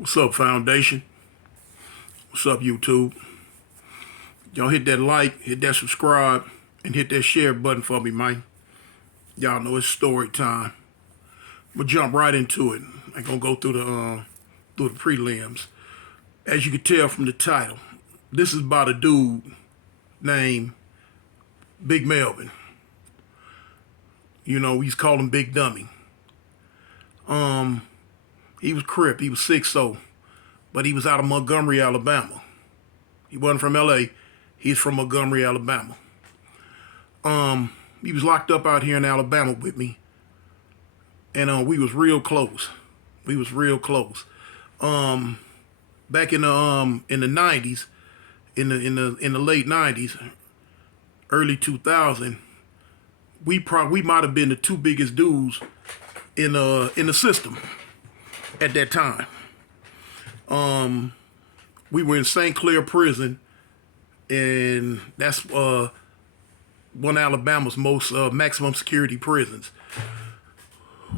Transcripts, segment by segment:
What's up, Foundation? What's up, YouTube? Y'all hit that like, hit that subscribe, and hit that share button for me, man. Y'all know it's story time. We'll jump right into it. I ain't gonna go through the prelims. As you can tell from the title, this is about a dude named Big Melvin. You know, we used to call him Big Dummy. He was Crip. He was 6'0", but he was out of Montgomery, Alabama. He wasn't from L.A. He's from Montgomery, Alabama. He was locked up out here in Alabama with me, and we was real close. We was real close. Back in the '90s, in the late '90s, early 2000, we might have been the two biggest dudes in the system at that time. We were in St. Clair Prison, and that's one of Alabama's most maximum security prisons.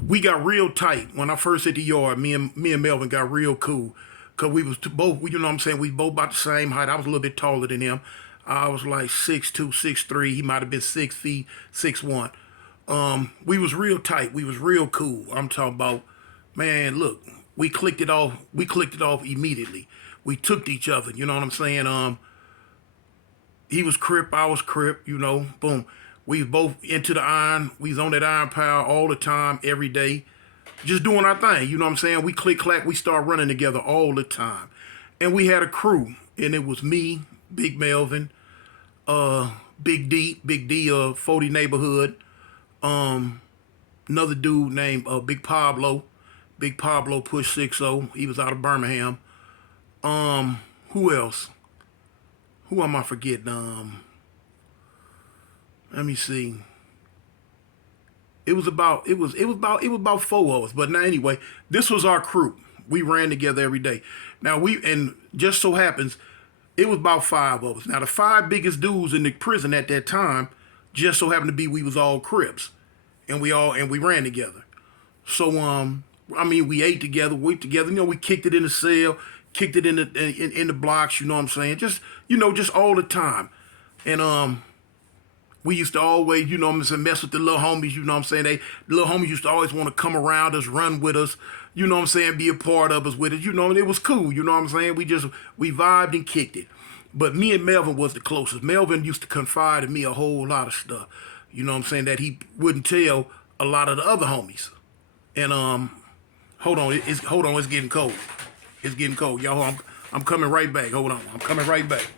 We got real tight when I first hit the yard. Me and Melvin got real cool, cause we was both. You know what I'm saying? We both about the same height. I was a little bit taller than him. I was like 6'2", 6'3". He might have been 6 feet, 6'1". We was real tight. We was real cool. I'm talking about, man. Look, we clicked it off. We clicked it off immediately. We took to each other. You know what I'm saying? He was Crip, I was Crip. You know, boom. We was both into the iron. We was on that iron pile all the time, every day, just doing our thing. You know what I'm saying? We click clack. We start running together all the time, and we had a crew, and it was me, Big Melvin, Big D, 40 neighborhood. Another dude named Big Pablo. Big Pablo Push 60. He was out of Birmingham. Who else? Who am I forgetting? Let me see. It was about four of us. But now anyway, this was our crew. We ran together every day. Now and just so happens, it was about five of us. Now the five biggest dudes in the prison at that time just so happened to be we was all Crips, and we ran together. So I mean, we ate together, worked together. You know, we kicked it in the cell, kicked it in the blocks. You know what I'm saying? Just all the time. And we used to always, you know what I'm saying, mess with the little homies. You know what I'm saying? The little homies used to always want to come around us, run with us. You know what I'm saying? Be a part of us with us. You know, and it was cool. You know what I'm saying? We vibed and kicked it. But me and Melvin was the closest. Melvin used to confide in me a whole lot of stuff. You know what I'm saying? That he wouldn't tell a lot of the other homies. And hold on, it's getting cold. It's getting cold, y'all. I'm coming right back. Hold on, I'm coming right back.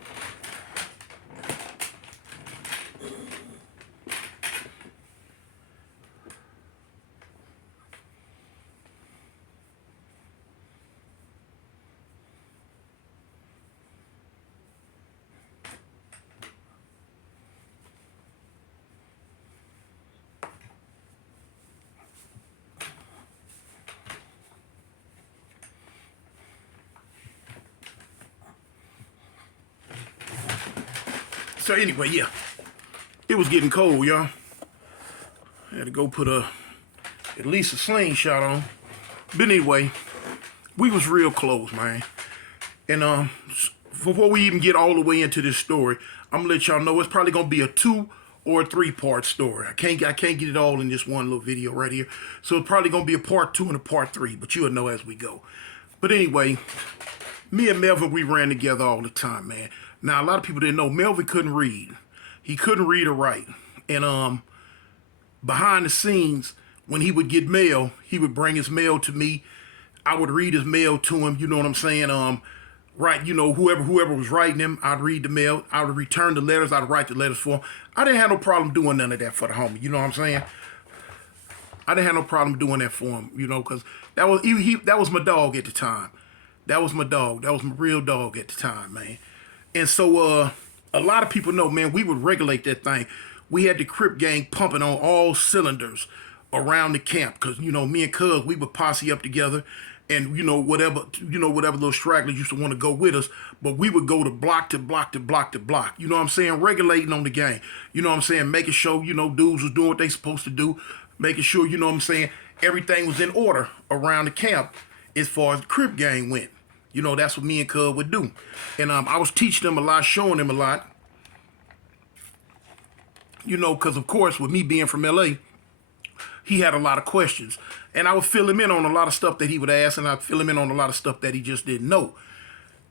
So anyway, yeah, it was getting cold, y'all. I had to go put at least a slingshot on. But anyway, we was real close, man. And before we even get all the way into this story, I'm gonna let y'all know it's probably gonna be a 2 or 3-part story. I can't get it all in this one little video right here. So it's probably gonna be a part 2 and a part 3, but you'll know as we go. But anyway, me and Melvin, we ran together all the time, man. Now, a lot of people didn't know Melvin couldn't read. He couldn't read or write. And behind the scenes, when he would get mail, he would bring his mail to me. I would read his mail to him. You know what I'm saying? Right, you know, whoever was writing him, I'd read the mail. I would return the letters. I'd write the letters for him. I didn't have no problem doing none of that for the homie. You know what I'm saying? I didn't have no problem doing that for him, you know, because that was my dog at the time. That was my dog. That was my real dog at the time, man. And so a lot of people know, man, we would regulate that thing. We had the Crip gang pumping on all cylinders around the camp because, you know, me and Cuz, we would posse up together and, whatever little stragglers used to want to go with us, but we would go to block to block to block to block. You know what I'm saying? Regulating on the gang. You know what I'm saying? Making sure, dudes was doing what they supposed to do. Making sure, you know what I'm saying, everything was in order around the camp as far as the Crip gang went. You know, that's what me and Cub would do. And I was teaching them a lot, showing them a lot. You know, because of course, with me being from LA, he had a lot of questions. And I would fill him in on a lot of stuff that he would ask, and I'd fill him in on a lot of stuff that he just didn't know.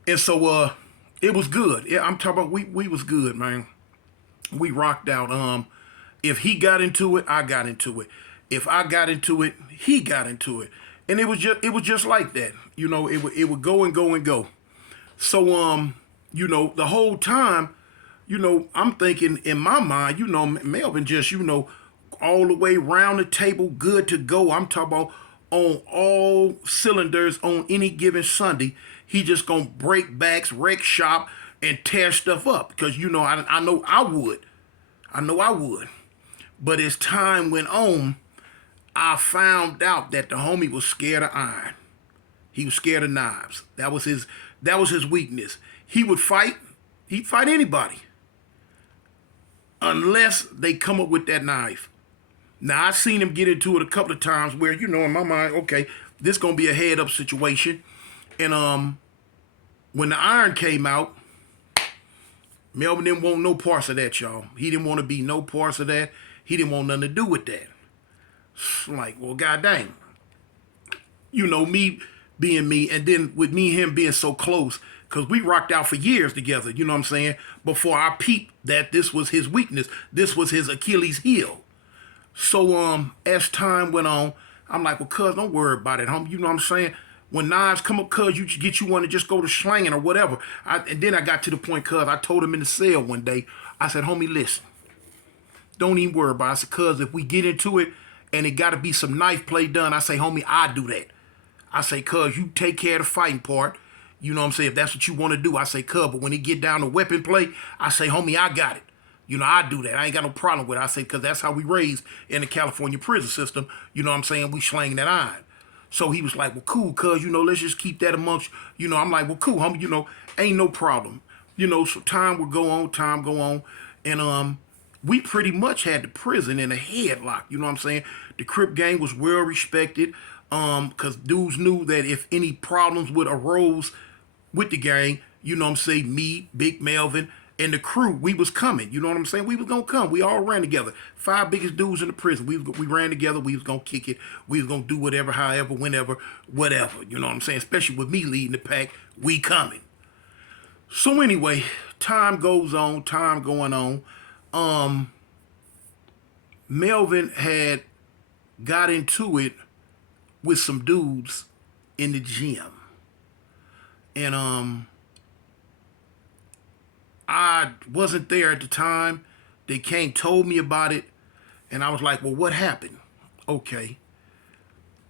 And so it was good. Yeah, I'm talking about we was good, man. We rocked out. If he got into it, I got into it. If I got into it, he got into it. And it was just like that. You know, it would go and go and go. So you know, the whole time, you know, I'm thinking in my mind, you know, Melvin just, you know, all the way around the table, good to go. I'm talking about on all cylinders on any given Sunday. He just gonna break backs, wreck shop, and tear stuff up. Because, you know, I know I would. I know I would. But as time went on, I found out that the homie was scared of iron. He was scared of knives. That was his weakness. He would fight. He'd fight anybody. Unless they come up with that knife. Now, I've seen him get into it a couple of times where, you know, in my mind, okay, this going to be a head-up situation. And when the iron came out, Melvin didn't want no parts of that, y'all. He didn't want to be no parts of that. He didn't want nothing to do with that. It's like, well, goddamn. You know, me being me, and then with me and him being so close, because we rocked out for years together, you know what I'm saying? Before I peeped that this was his weakness. This was his Achilles heel. So as time went on, I'm like, well, cuz, don't worry about it, homie. You know what I'm saying? When knives come up, cuz, you get you one to just go to slanging or whatever. And then I got to the point, cuz, I told him in the cell one day, I said, homie, listen, don't even worry about it. I said, cuz, if we get into it and it got to be some knife play done, I say, homie, I do that. I say, cuz, you take care of the fighting part. You know what I'm saying? If that's what you want to do, I say, cuz, but when it get down to weapon play, I say, homie, I got it. You know, I do that. I ain't got no problem with it. I say, because that's how we raised in the California prison system. You know what I'm saying? We slanging that iron. So he was like, well, cool, cuz, you know, let's just keep that amongst, you know, I'm like, well, cool, homie, you know, ain't no problem. You know, so time would go on, time go on. And we pretty much had the prison in a headlock. You know what I'm saying? The Crip gang was well respected. Because dudes knew that if any problems would arose with the gang, you know what I'm saying, me, Big Melvin, and the crew, we was coming. You know what I'm saying? We was going to come. We all ran together. 5 biggest dudes in the prison. We ran together. We was going to kick it. We was going to do whatever, however, whenever, whatever. You know what I'm saying? Especially with me leading the pack, we coming. So anyway, time goes on, time going on. Melvin had got into it with some dudes in the gym. And I wasn't there at the time. They came, told me about it, and I was like, well, what happened? Okay.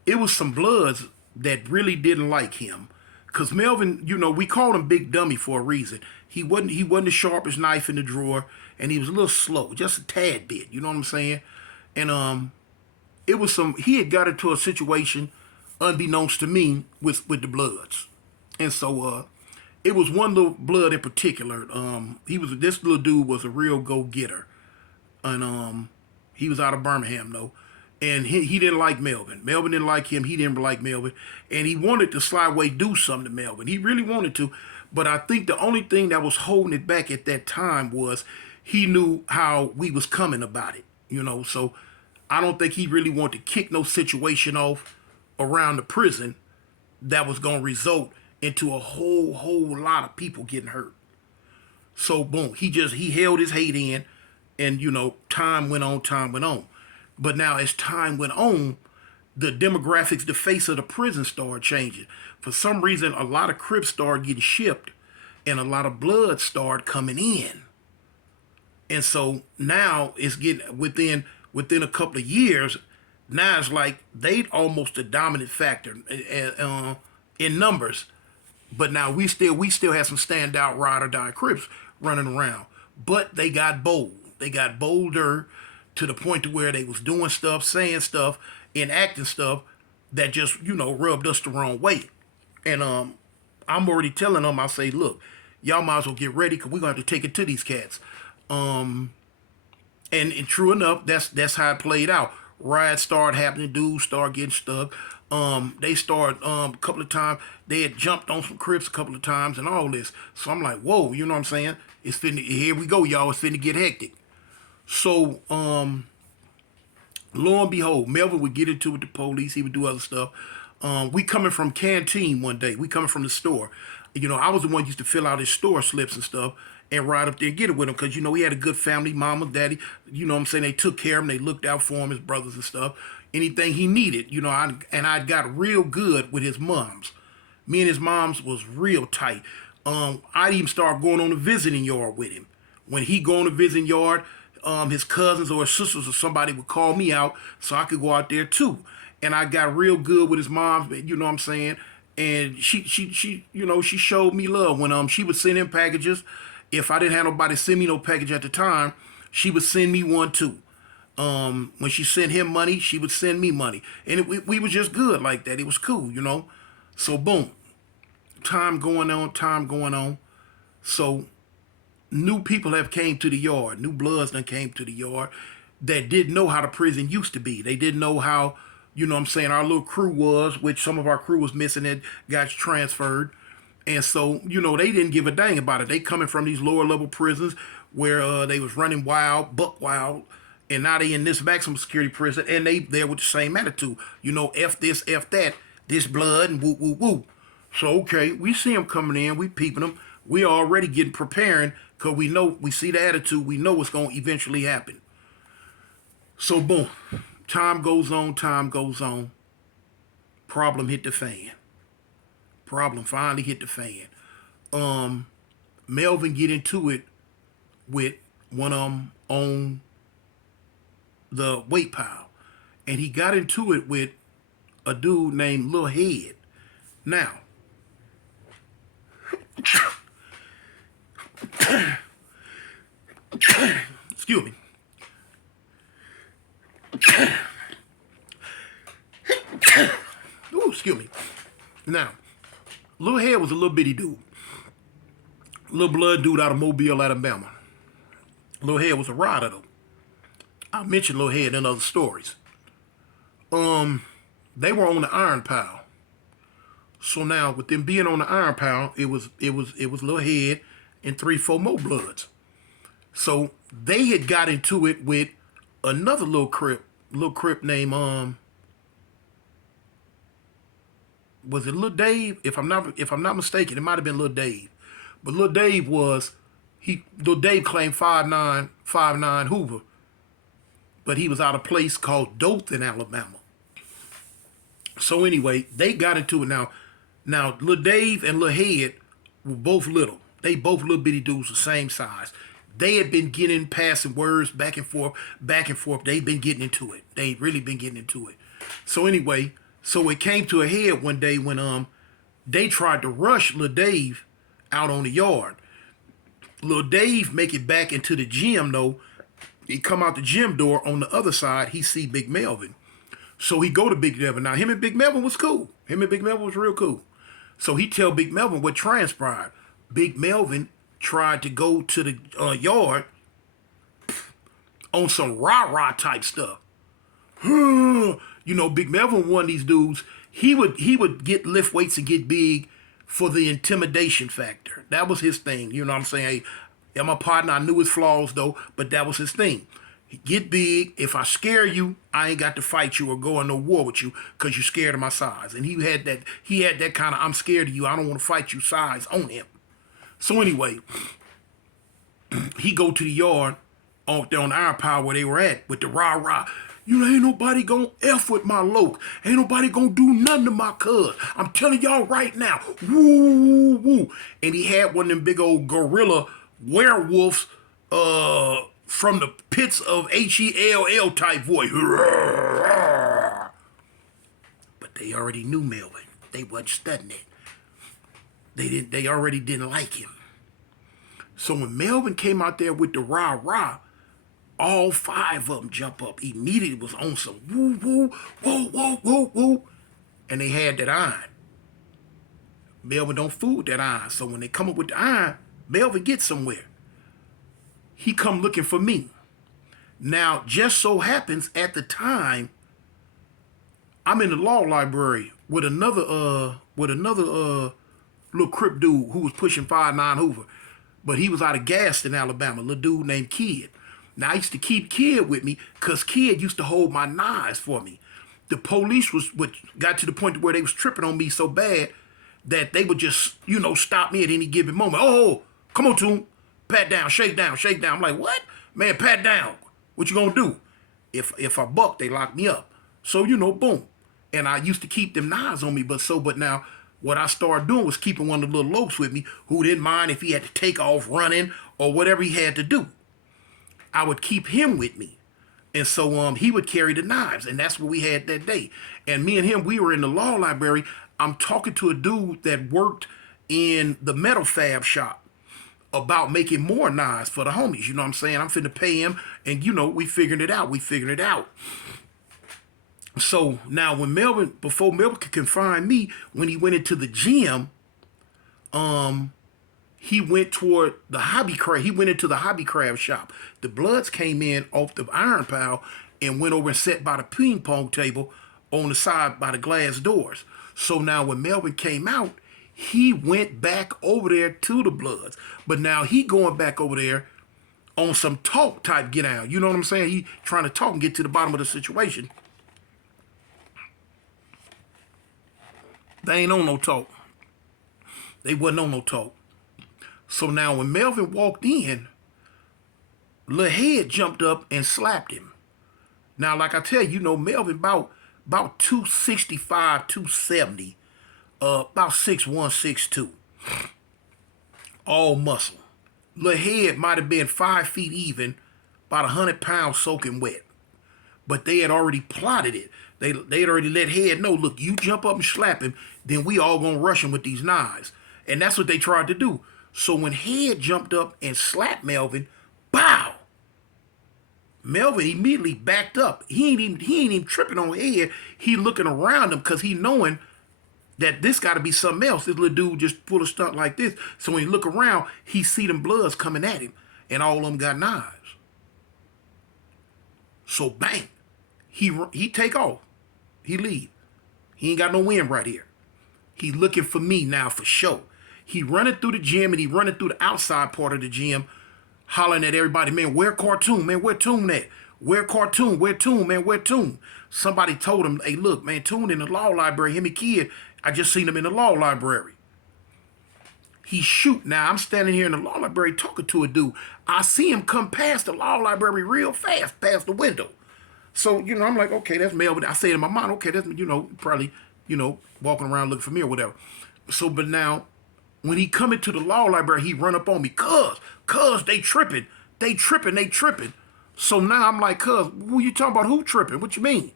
It was some bloods that really didn't like him. Cause Melvin, you know, we called him Big Dummy for a reason. He wasn't the sharpest knife in the drawer, and he was a little slow, just a tad bit, you know what I'm saying? And it was he had got into a situation unbeknownst to me with the bloods. And so it was one little blood in particular. This little dude was a real go-getter. And he was out of Birmingham though. And he didn't like Melvin. Melvin didn't like him. He didn't like Melvin. And he wanted to slyway do something to Melvin. He really wanted to. But I think the only thing that was holding it back at that time was he knew how we was coming about it. You know, so I don't think he really wanted to kick no situation off around the prison that was going to result into a whole lot of people getting hurt. So boom, he held his hate in, and you know, time went on. But now as time went on, the demographics, the face of the prison started changing. For some reason, a lot of Crips started getting shipped, and a lot of blood started coming in. And so now it's getting within a couple of years. Now it's like they almost a dominant factor in numbers. But now we still have some standout ride or die Crips running around. But they got bold. They got bolder to the point to where they was doing stuff, saying stuff, and acting stuff that just, you know, rubbed us the wrong way. And I'm already telling them, I say, look, y'all might as well get ready because we're going to have to take it to these cats. And true enough, that's how it played out. Riots started happening, dudes started getting stuck. They started a couple of times. They had jumped on some crips a couple of times and all this. So I'm like, whoa, you know what I'm saying? It's finna, here we go, y'all. It's finna get hectic. So lo and behold, Melvin would get into it with the police. He would do other stuff. We coming from canteen one day. We coming from the store. You know, I was the one who used to fill out his store slips and stuff and ride up there and get it with him because, you know, he had a good family, mama, daddy. You know what I'm saying? They took care of him. They looked out for him, his brothers and stuff. Anything he needed, you know, I got real good with his moms. Me and his moms was real tight. I'd even start going on a visiting yard with him. When he go on a visiting yard, his cousins or his sisters or somebody would call me out so I could go out there too. And I got real good with his mom, you know what I'm saying? And she you know, she showed me love when she would send him packages. If I didn't have nobody send me no package at the time, she would send me one too. When she sent him money, she would send me money. And we was just good like that. It was cool, you know? So boom, time going on. So new people have came to the yard. New bloods done came to the yard that didn't know how the prison used to be. They didn't know how, you know what I'm saying, our little crew was, which some of our crew was missing that got transferred. And so, you know, they didn't give a dang about it. They coming from these lower level prisons where they was running wild, buck wild, and now they in this maximum security prison, and they there with the same attitude. You know, F this, F that, this blood, and woo, woo, woo. So, okay, we see them coming in, we peeping them. We already getting preparing because we know, we see the attitude, we know what's going to eventually happen. So, boom, time goes on. Problem hit the fan. Problem finally hit the fan. Melvin get into it with one of them on the weight pile. And he got into it with a dude named Lil Head. Now, excuse me. Ooh, excuse me. Now, Lil Head was a little bitty dude. Little blood dude out of Mobile, Alabama. Lil Head was a rider though. I mentioned Lil Head in other stories. They were on the iron pile. So now with them being on the iron pile, it was Lil Head and 3-4 more bloods. So they had got into it with another little crip named was it Lil Dave? If I'm not mistaken, it might have been Lil Dave. But Lil Dave Lil Dave claimed 5'9" Hoover. But he was out of a place called Dothan, Alabama. So anyway, they got into it now. Now, Lil Dave and Lil Head were both little. They both little bitty dudes the same size. They had been passing words back and forth. They'd been getting into it. They'd really been getting into it. So anyway, so it came to a head one day when they tried to rush Lil Dave out on the yard. Lil Dave make it back into the gym though. He come out the gym door on the other side. He see Big Melvin. So he go to Big Melvin. Now him and Big Melvin was cool. Him and Big Melvin was real cool. So he tell Big Melvin what transpired. Big Melvin tried to go to the yard on some rah-rah type stuff. You know, Big Melvin, one of these dudes, he would get lift weights and get big for the intimidation factor. That was his thing. You know what I'm saying? Hey, my partner, I knew his flaws though, but that was his thing. Get big. If I scare you, I ain't got to fight you or go in no war with you because you're scared of my size. And he had that kind of I'm scared of you, I don't want to fight you size on him. So anyway, he go to the yard out there on the iron pile where they were at with the rah-rah. You know, ain't nobody gonna F with my loc. Ain't nobody gonna do nothing to my cuz. I'm telling y'all right now. Woo, woo. And he had one of them big old gorilla werewolves from the pits of Hell type voice. But they already knew Melvin. They wasn't studying it. They already didn't like him. So when Melvin came out there with the rah-rah, all 5 of them jump up. Immediately was on some woo, woo, woo, woo, woo, woo. And they had that iron. Melvin don't fool with that iron. So when they come up with the iron, Melvin gets somewhere. He come looking for me. Now, just so happens at the time, I'm in the law library with another little crip dude who was pushing 5'9" Hoover. But he was out of Gaston, Alabama, a little dude named Kid. Now, I used to keep Kid with me because Kid used to hold my knives for me. The police got to the point where they was tripping on me so bad that they would just, stop me at any given moment. Oh, come on, Toon. Pat down, shake down, shake down. I'm like, what? Man, pat down. What you gonna do? If I buck, they lock me up. So, boom. And I used to keep them knives on me, but now what I started doing was keeping one of the little lokes with me who didn't mind if he had to take off running or whatever he had to do. I would keep him with me. And so he would carry the knives, and that's what we had that day. And me and him, we were in the law library. I'm talking to a dude that worked in the metal fab shop about making more knives for the homies. You know what I'm saying? I'm finna pay him, and we figured it out. So now before Melvin could confine me, when he went into the gym, he went toward the hobby craft. He went into the hobby craft shop. The Bloods came in off the iron pile and went over and sat by the ping pong table on the side by the glass doors. So now when Melvin came out, he went back over there to the Bloods. But now he going back over there on some talk type get out. You know what I'm saying? He trying to talk and get to the bottom of the situation. They ain't on no talk. They wasn't on no talk. So now when Melvin walked in, Lil Head jumped up and slapped him. Now, like I tell you, Melvin about 265, 270, about 6'1", 6'2". All muscle. Lil Head might have been 5 feet even, about 100 pounds soaking wet. But they had already plotted it. They had already let Head know, look, you jump up and slap him, then we all gonna rush him with these knives. And that's what they tried to do. So when Head jumped up and slapped Melvin, bow! Melvin immediately backed up. He ain't even tripping on Head. He looking around him because he knowing that this got to be something else. This little dude just pulled a stunt like this. So when he look around, he see them Bloods coming at him, and all of them got knives. So bang, he take off. He leave. He ain't got no wind right here. He looking for me now for sure. He running through the gym, and he running through the outside part of the gym, hollering at everybody, man, where Cartoon? Man, where Toon at? Where Cartoon? Where Toon? Man, where Toon? Somebody told him, hey, look, man, Toon in the law library. Him and Kid, I just seen him in the law library. He shoot. Now, I'm standing here in the law library talking to a dude. I see him come past the law library real fast, past the window. So, I'm like, okay, that's Melvin. I say in my mind, okay, that's, probably, walking around looking for me or whatever. So, but now, when he come into the law library, he run up on me. Cuz, they tripping. They tripping. So now I'm like, cuz, who you talking about? Who tripping? What you mean?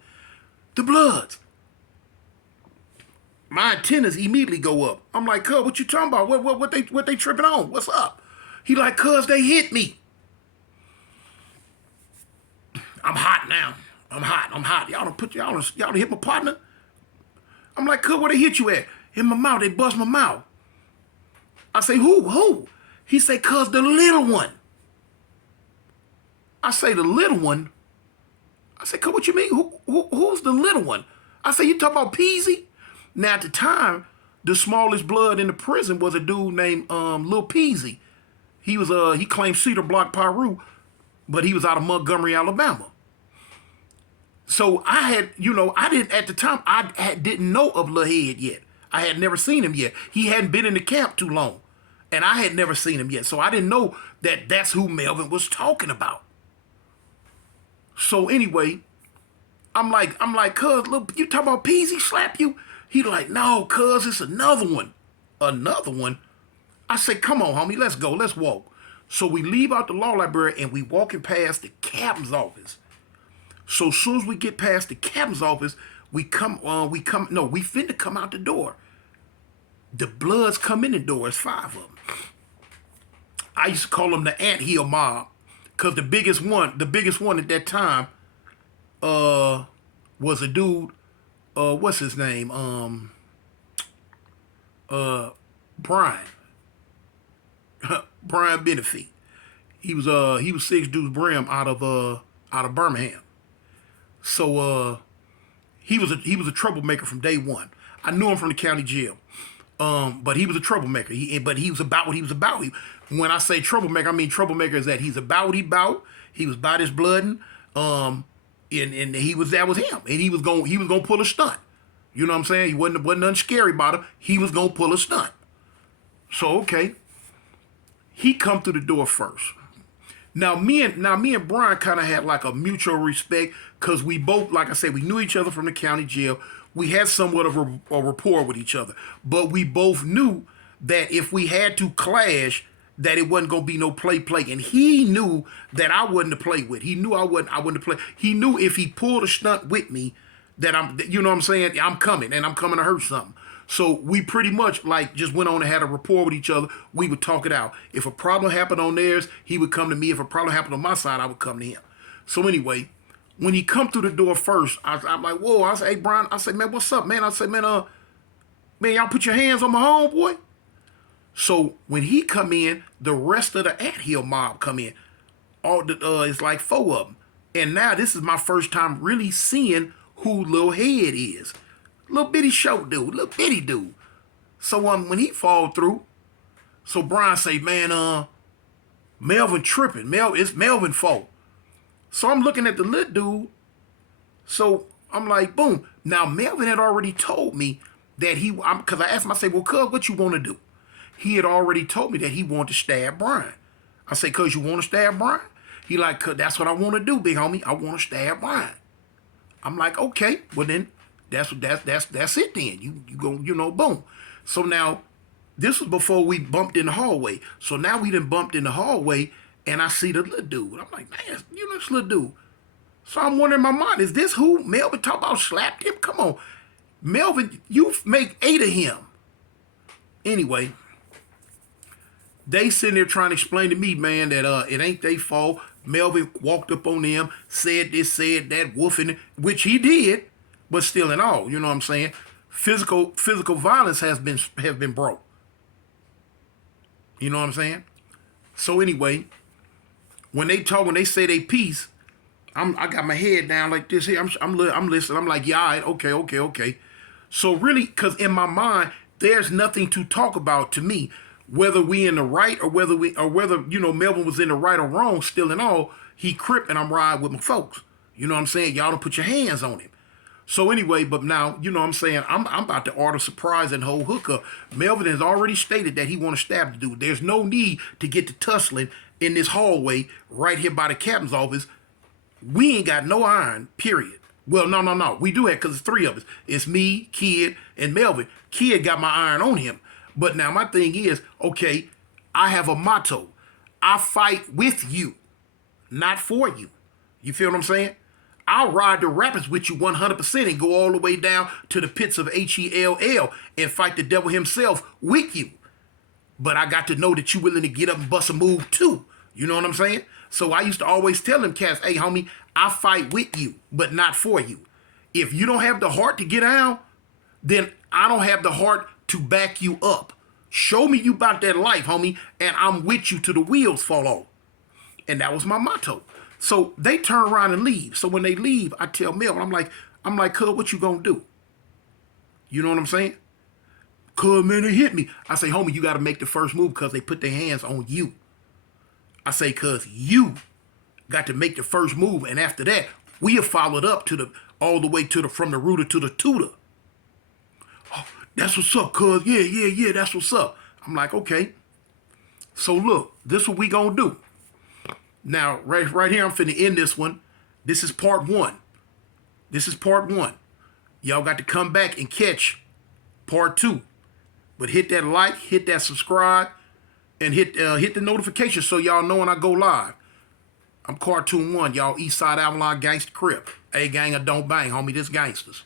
The Bloods. My antennas immediately go up. I'm like, cuz, what you talking about? What they tripping on? What's up? He like, cuz, they hit me. I'm hot now. I'm hot. Y'all done hit my partner? I'm like, cuz, where they hit you at? In my mouth. They bust my mouth. I say, who? He say, cuz, the little one. I say, the little one? I say, cuz, what you mean? Who's the little one? I say, you talking about Peasy? Now, at the time, the smallest Blood in the prison was a dude named Lil Peasy. He claimed Cedar Block, Peru, but he was out of Montgomery, Alabama. So I didn't, at the time, didn't know of Lil Head yet. I had never seen him yet. He hadn't been in the camp too long. And I had never seen him yet. So I didn't know that that's who Melvin was talking about. So anyway, I'm like, cuz, look, you talking about Peasy slap you? He like, no, cuz, it's another one. Another one? I say, come on, homie, let's go, let's walk. So we leave out the law library and we walking past the captain's office. So as soon as we get past the captain's office, we finna come out the door. The Bloods come in the door. It's 5 of them. I used to call them the anthill mob, cause the biggest one at that time, was a dude. What's his name? Brian. Brian Benefit. He was 6 Deuce Brim out of Birmingham. So he was a troublemaker from day one. I knew him from the county jail. But he was a troublemaker. But he was about what he was about. When I say troublemaker, I mean troublemaker is that he's about what he about. He was about his blood, and that was him. And he was gonna pull a stunt. You know what I'm saying? He wasn't nothing scary about him. He was gonna pull a stunt. So okay, he come through the door first. Now me and Brian kind of had like a mutual respect because we both, like I said, we knew each other from the county jail. We had somewhat of a rapport with each other, but we both knew that if we had to clash, that it wasn't gonna be no play. And he knew that I wasn't to play with. He knew I wasn't to play. He knew if he pulled a stunt with me, that you know what I'm saying, I'm coming and I'm coming to hurt something. So we pretty much like just went on and had a rapport with each other. We would talk it out. If a problem happened on theirs, he would come to me. If a problem happened on my side, I would come to him. So anyway, when he come through the door first, I'm like, whoa. I say, hey, Brian. I say, man, what's up, man? I say, man, y'all put your hands on my homeboy. So when he come in, the rest of the anthill mob come in. It's like 4 of them. And now this is my first time really seeing who Lil Head is. Little bitty short dude, little bitty dude. So when he fall through, so Brian say, man, Melvin tripping. It's Melvin fault. So I'm looking at the little dude. So I'm like, boom. Now Melvin had already told me that because I asked him, I said, well, cuz, what you want to do? He had already told me that he wanted to stab Brian. I say, cuz, you want to stab Brian? He like, cuz, that's what I want to do, big homie. I want to stab Brian. I'm like, okay, well then, that's it then. You go, boom. So now, this was before we bumped in the hallway. So now we done bumped in the hallway, and I see the little dude. I'm like, man, this little dude. So I'm wondering in my mind, is this who Melvin talk about slapped him? Come on. Melvin, you make 8 of him. Anyway, they sitting there trying to explain to me, man, that it ain't their fault. Melvin walked up on them, said this, said that, woofing, which he did, but still in all, you know what I'm saying? Physical violence has been brought. You know what I'm saying? So anyway, when they say they piece, I got my head down like this here. I'm listening. I'm like, yeah, all right, okay. So really, because in my mind, there's nothing to talk about to me. Whether we in the right or whether Melvin was in the right or wrong, still in all, he crip and I'm riding with my folks. You know what I'm saying? Y'all don't put your hands on him. So anyway, but now, you know what I'm saying, I'm about to order surprise and whole hookup. Melvin has already stated that he want to stab the dude. There's no need to get to tussling in this hallway right here by the captain's office. We ain't got no iron, period. Well, no. We do have, because it's 3 of us. It's me, Kid, and Melvin. Kid got my iron on him. But now my thing is, okay, I have a motto. I fight with you, not for you. You feel what I'm saying? I'll ride the rapids with you 100% and go all the way down to the pits of Hell and fight the devil himself with you. But I got to know that you willing to get up and bust a move too. You know what I'm saying? So I used to always tell them cats, hey, homie, I fight with you, but not for you. If you don't have the heart to get out, then I don't have the heart to back you up. Show me you about that life, homie, and I'm with you till the wheels fall off. And that was my motto. So they turn around and leave. So when they leave, I tell Melvin, I'm like, cuz, what you gonna do? You know what I'm saying? Cuz, man, they hit me. I say, homie, you gotta make the first move because they put their hands on you. I say, cuz, you got to make the first move, and after that, we have followed up all the way from the rooter to the tutor. Oh, that's what's up, cuz. Yeah, that's what's up. I'm like, okay. So look, this what we gonna do. Now, right here, I'm finna end this one. This is part 1. Y'all got to come back and catch part 2. But hit that like, hit that subscribe, and hit the notification so y'all know when I go live. I'm Cartoon 1, y'all. Eastside Avalon Gangsta Crip. Hey, gang, I don't bang, homie. This gangsters.